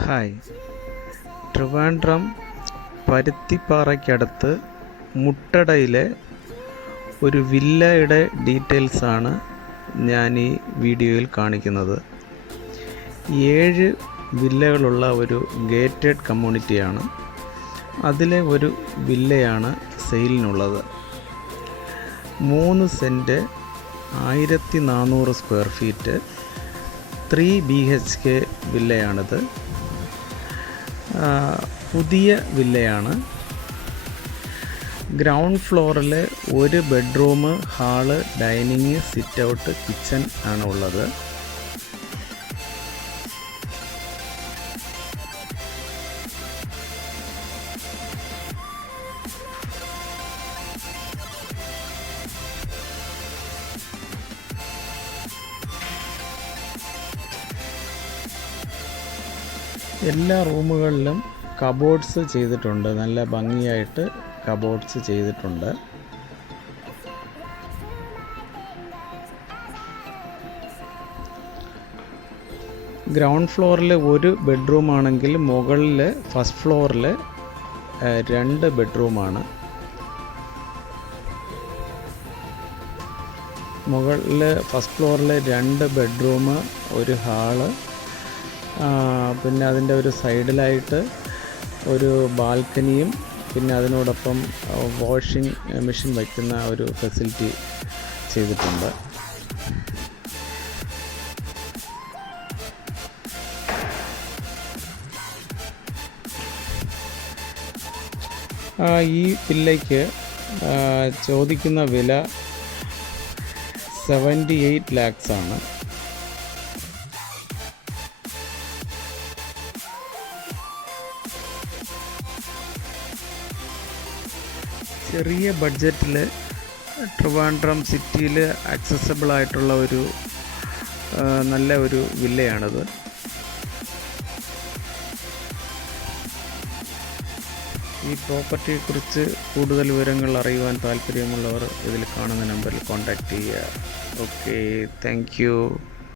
Hi, Trivandrum പരുത്തിപ്പാറയ്ക്കടുത്ത് മുട്ടടയിലെ ഒരു വില്ലയുടെ ഡീറ്റെയിൽസാണ് ഞാൻ ഈ വീഡിയോയിൽ കാണിക്കുന്നത്. 7 വില്ലകളുള്ള ഒരു ഗേറ്റഡ് കമ്മ്യൂണിറ്റിയാണ്. അതിലെ ഒരു വില്ലയാണ് സെയിലിനുള്ളത്. 3 സെൻറ്റ് 1400 സ്ക്വയർ ഫീറ്റ് 3 BHK വില്ലയാണിത്. പുതിയ വില്ലയാണ്. ഗ്രൗണ്ട് ഫ്ലോറിൽ 1 bedroom, hall, dining, sit out, kitchen ആണ് ഉള്ളത്. എല്ലാ റൂമുകളിലും കബോർഡ്സ് ചെയ്തിട്ടുണ്ട്. നല്ല ഭംഗിയായിട്ട് കബോർഡ്സ് ചെയ്തിട്ടുണ്ട്. ഗ്രൗണ്ട് ഫ്ലോറിൽ 1 ബെഡ്റൂം ആണെങ്കിൽ മുകളിൽ ഫസ്റ്റ് ഫ്ലോറിൽ 2 ബെഡ്റൂമാണ്. മുകളിൽ ഫസ്റ്റ് ഫ്ലോറിൽ 2 ബെഡ്റൂം, ഒരു ഹാള്, പിന്നെ അതിൻ്റെ ഒരു സൈഡിലായിട്ട് ഒരു ബാൽക്കണിയും, പിന്നെ അതിനോടൊപ്പം വാഷിംഗ് മെഷീൻ വയ്ക്കുന്ന ഒരു ഫെസിലിറ്റി ചെയ്തിട്ടുണ്ട്. ഈ വില്ലയ്ക്ക് ചോദിക്കുന്ന വില 78 lakhs ആണ്. ചെറിയ ബഡ്ജറ്റിൽ ട്രിവാൻഡ്രം സിറ്റിയിൽ ആക്സസബിൾ ആയിട്ടുള്ള ഒരു നല്ല ഒരു വില്ലയാണിത്. ഈ പ്രോപ്പർട്ടിയെക്കുറിച്ച് കൂടുതൽ വിവരങ്ങൾ അറിയുവാൻ താല്പര്യമുള്ളവർ ഇതിൽ കാണുന്ന നമ്പറിൽ കോൺടാക്റ്റ് ചെയ്യുക. Okay, thank you.